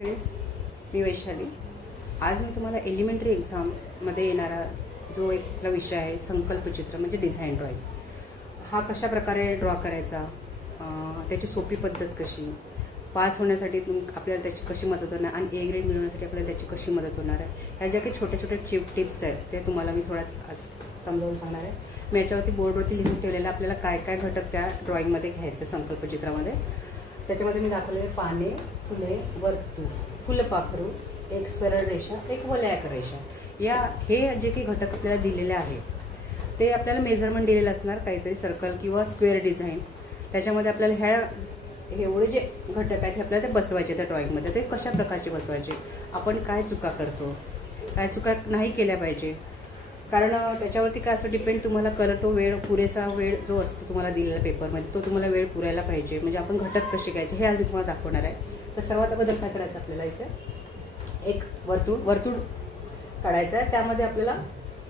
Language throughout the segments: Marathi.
फ्रेंड्स, मी वैशाली. आज मी तुम्हाला एलिमेंटरी एक्झाममध्ये येणारा जो एक विषय आहे संकल्पचित्र म्हणजे डिझाईन ड्रॉइंग, हा कशा प्रकारे ड्रॉ करायचा, त्याची सोपी पद्धत कशी, पास होण्यासाठी आपल्याला त्याची कशी मदत होणार आणि ए ग्रेड मिळवण्यासाठी आपल्याला त्याची कशी मदत होणार आहे, ह्या ज्या काही छोटे छोटे टिप्स आहेत ते तुम्हाला मी थोड्याच आज समजावून सांगणार आहे. मी याच्यावरती बोर्डवरती लिहून ठेवलेलं आपल्याला काय काय घटक त्या ड्रॉइंगमध्ये घ्यायचे संकल्पचित्रामध्ये. त्याच्यामध्ये मी दाखवलेले पाने, फुले, वर्तुळ, फुलपाखरू, एक सरळ रेषा, एक वलयाकार रेषा, हे जे काही घटक आपल्याला दिलेले आहेत ते आपल्याला मेजरमेंट दिलेलं असणार, काहीतरी सर्कल किंवा स्क्वेअर डिझाईन. त्याच्यामध्ये आपल्याला एवढे जे घटक आहेत हे आपल्याला ते बसवायचे त्या ड्रॉइंगमध्ये. ते कशा प्रकारचे बसवायचे, आपण काय चुका करतो, काय चुका नाही केल्या पाहिजे, कारण त्याच्यावरती काय असं डिपेंड तुम्हाला करतो वेळ, पुरेसा वेळ जो असतो तुम्हाला दिलेला पेपरमध्ये तो तुम्हाला वेळ पुरायला पाहिजे. म्हणजे आपण घटक कसे घ्यायचे हे आज मी तुम्हाला दाखवणार आहे. तर सर्वात अगोदर काय करायचं, आपल्याला इथे एक वर्तुळ काढायचं आहे. त्यामध्ये आपल्याला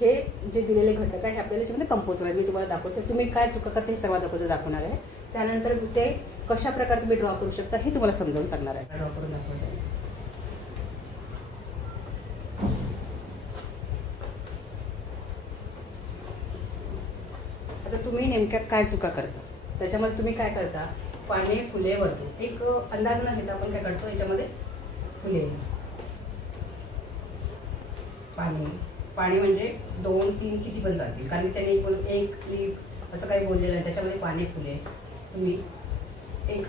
हे जे दिलेले घटक आहे हे आपल्याला याच्यामध्ये कंपोज करायचे. मी तुम्हाला दाखवते, तुम्ही काय चुका करता हे सर्वात अगोदर दाखवणार आहे. त्यानंतर ते कशा प्रकारे तुम्ही ड्रॉ करू शकता हे तुम्हाला समजावून सांगणार आहे. ड्रॉ करून दाखवते. आता तुम्ही नेमक्या काय चुका करता त्याच्यामध्ये तुम्ही काय करता, पाने, फुले, वर्तुळ, एक अंदाज न घेता आपण काय करतो, याच्यामध्ये फुले, पाने म्हणजे 2-3 किती पण चालतील, कारण त्यांनी पण एक लीफ असं काही बोललेलं आहे. त्याच्यामध्ये पाने, फुले, तुम्ही एक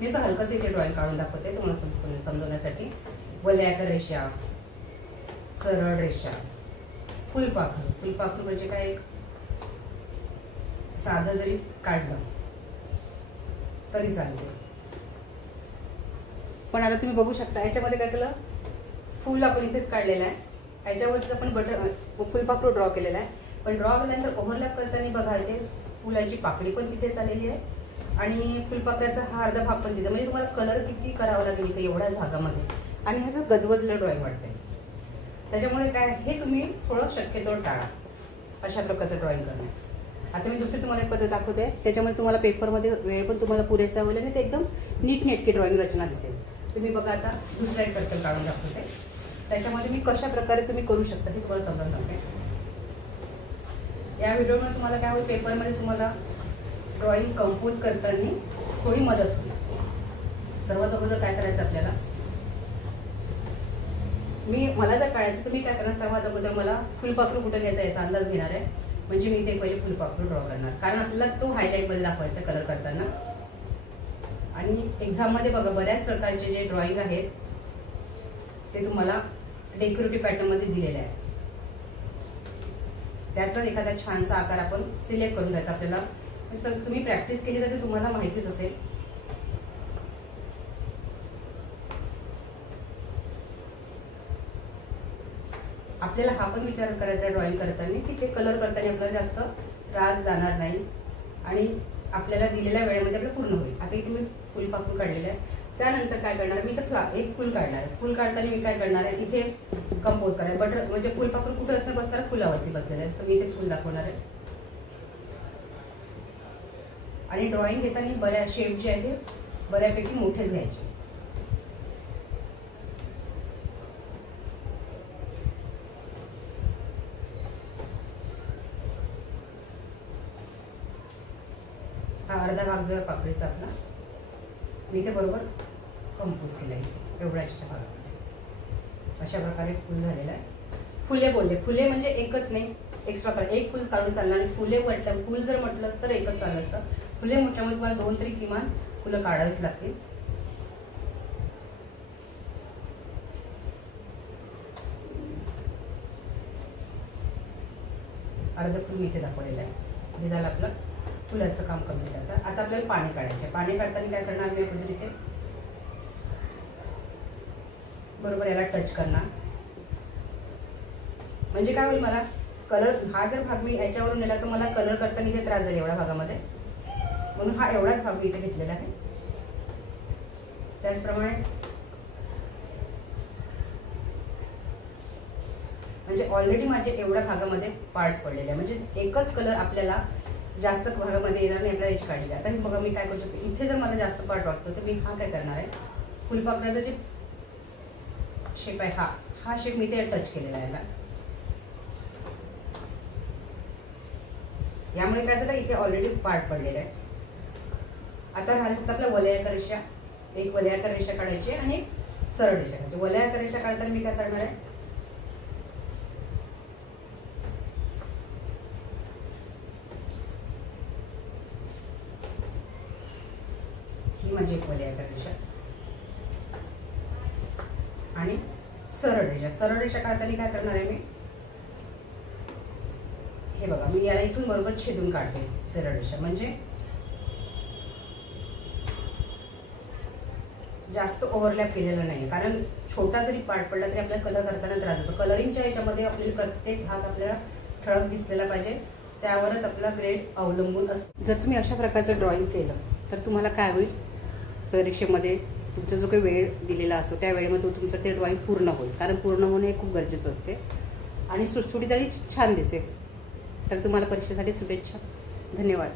मी असं हलकंसं इथे ड्रॉइंग काढून दाखवते तुम्हाला समजवण्यासाठी. वलयाकार रेषा, सरळ रेषा, फुलपाखरू म्हणजे काय, एक साधं जरी काढलं तरी चालते. पण आता तुम्ही बघू शकता याच्यामध्ये काय केलं, फुल आपण इथेच काढलेलं आहे, याच्यावरती आपण फुलपाखरू ड्रॉ केलेला आहे. पण ड्रॉ केल्यानंतर ओव्हरलॅप करताना बघाल ते फुलाची पाकळी पण तिथेच आलेली आहे आणि फुलपाखराचा हा अर्धा भाग पण तिथे. म्हणजे तुम्हाला कलर किती करावा लागेल इथे एवढ्याच भागामध्ये, आणि ह्याचं गजबजलं ड्रॉइंग वाटतंय. त्याच्यामुळे काय, हे तुम्ही थोडं शक्यतो टाळा अशा प्रकारचं ड्रॉइंग करणं. आता मी दुसरी तुम्हाला एक पद्धत दाखवते, त्याच्यामध्ये तुम्हाला पेपरमध्ये वेळ पण तुम्हाला पुरेसा होईल आणि ते एकदम नीटनेटकी ड्रॉइंग रचना दिसेल. तुम्ही बघा, आता दुसरा एक सर्कल काढून दाखवते. त्याच्यामध्ये मी कशा प्रकारे तुम्ही करू शकता हे तुम्हाला समजावून सांगते. या व्हिडिओमध्ये तुम्हाला काय होईल, पेपरमध्ये तुम्हाला ड्रॉइंग कंपोज करताना थोडी मदत होईल. सर्वात अगोदर काय करायचं आपल्याला, मला जर काढायचं तुम्ही काय करणार, सर्वात अगोदर मला फुलपाखरू कुठे घ्यायचा याचा अंदाज घेणार आहे. म्हणजे मी इथे पहिले फुलपाखरू ड्रॉ करणार, कारण आपल्याला तो हायलाइट मध्ये दाखवायचा कलर करताना. आणि एक्झाम मध्ये बघा बऱ्याच प्रकारचे जे ड्रॉइंग आहेत ते तुम्हाला डेकोरेटिव्ह पॅटर्न मध्ये दिलेले आहे. त्याचा एखादा छानसा आकार आपण सिलेक्ट करून घ्यायचा आपल्याला. तर तुम्ही प्रॅक्टिस केली तर तुम्हाला माहितीच असेल. आपल्याला हा पण विचार करायचा आहे ड्रॉइंग करताना की ते कलर करताना आपल्याला जास्त त्रास जाणार नाही आणि आपल्याला दिलेल्या वेळेमध्ये आपलं पूर्ण होईल. आता इथे मी फुलपाखरू काढलेलं आहे. त्यानंतर काय करणार, मी तर एक फुल काढणार आहे. फुल काढताना मी काय करणार आहे, इथे कंपोज करणार. बट म्हणजे फुलपाखरू कुठे असणं बसणार, फुलावरती बसलेलं आहे. तर मी इथे फुल दाखवणार आहे. आणि ड्रॉइंग घेताना बऱ्या शेप जे आहे बऱ्यापैकी मोठेच घ्यायचे. हा अर्धा भाग जर पाकळीचा आपला मी इथे बरोबर कंपोज केला आहे एवढ्या एक्स्ट्रा भागामध्ये. अशा प्रकारे फुल झालेला आहे. फुले म्हणजे एकच नाही, एक्स्ट्रा कलर एक फुल काढून चालणार नाही. फुल जर म्हटलं असतं तर एकच चाललं असतं. फुले म्हटल्यामुळे तुम्हाला 2 तरी किमान फुलं काढावीच लागतील. अर्ध फुल मी इथे दाखवलेलं आहे. हे झालं आपलं फुलाचं काम कम्प्लीट. आता आपल्याला पाणी काढायचे. पाणी काढताना काय करणार, मी अगोदर इथे बरोबर याला टच करणार. म्हणजे काय होईल, मला कलर हा जर भाग मी याच्यावरून नेला तर मला कलर करताना इथे त्रास झाला एवढ्या भागामध्ये, म्हणून हा एवढाच भाग मी इथे घेतलेला आहे. त्याचप्रमाणे म्हणजे ऑलरेडी माझे एवढ्या भागामध्ये पार्ट्स पडलेले आहे. म्हणजे एकच कलर आपल्याला जास्त भागामध्ये येणार नाही आपल्याला याची काळजी. आता बघा मी काय करू शकते, इथे जर मला जास्त पार्ट वाटतो तर मी हा काय करणार आहे, फुलपाखराचा जे शेप आहे हा शेप मी ते टच केलेला आहे याला. यामुळे काय झालं, इथे ऑलरेडी पार्ट पडलेला आहे. आता राहिली फक्त आपल्या वलयाकार रेषा, एक वलयाकार रेषा काढायची आणि एक सरळ रेषा काढायची. वलयाकार रेषा काढताना मी काय करणार आहे, ही माझी एक वलयाकार रेषा आणि सरळ रेषा. सरळ रेषा काढताना काय करणार आहे मी, हे बघा मी याला इथून बरोबर छेदून काढते सरळ रेषा. म्हणजे जास्त ओव्हरलॅप केलेला नाही, कारण छोटा जरी पार्ट पडला तरी आपल्याला कलर करताना त्रास होतो. कलरिंगच्या ह्याच्यामध्ये आपल्याला प्रत्येक भाग आपल्याला ठळक दिसलेला पाहिजे, त्यावरच आपला ग्रेड अवलंबून असतो. जर तुम्ही अशा प्रकारचं ड्रॉइंग केलं तर तुम्हाला काय होईल, परीक्षेमध्ये तुमचा जो काही वेळ दिलेला असतो त्या वेळेमध्ये तुमचं ते ड्रॉइंग पूर्ण होईल. कारण पूर्ण होणे हे खूप गरजेचं असते आणि सुटसुटीत आणि छान दिसेल. तर तुम्हाला परीक्षेसाठी शुभेच्छा. धन्यवाद.